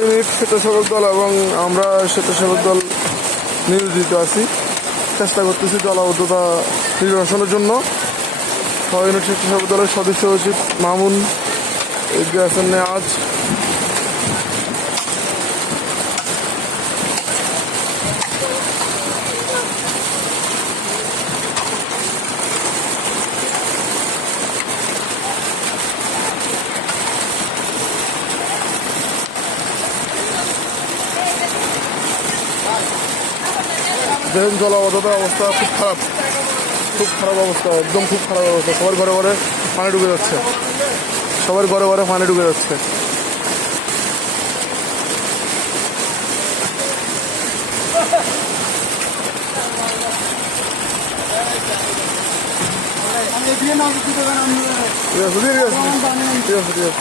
Unit স্বেচ্ছাসেবক দল এবং আমরা স্বেচ্ছাসেবক দল নিয়োজিত আছি, চেষ্টা করতেছি জলাবদ্ধতা নিরসনের জন্য। ইউনিট স্বেচ্ছাসেবক দলের সদস্য সচিব মামুন এগিয়ে আছেন আজ। দেখুন জলাবদ্ধতার অবস্থা খুব খারাপ অবস্থা, একদম খুব খারাপ অবস্থা। সবার ঘরে ঘরে পানি ঢুকে যাচ্ছে, সবার ঘরে ঘরে পানি ঢুকে যাচ্ছে। ঠিক আছে ঠিক আছে ঠিক আছে ঠিক আছে।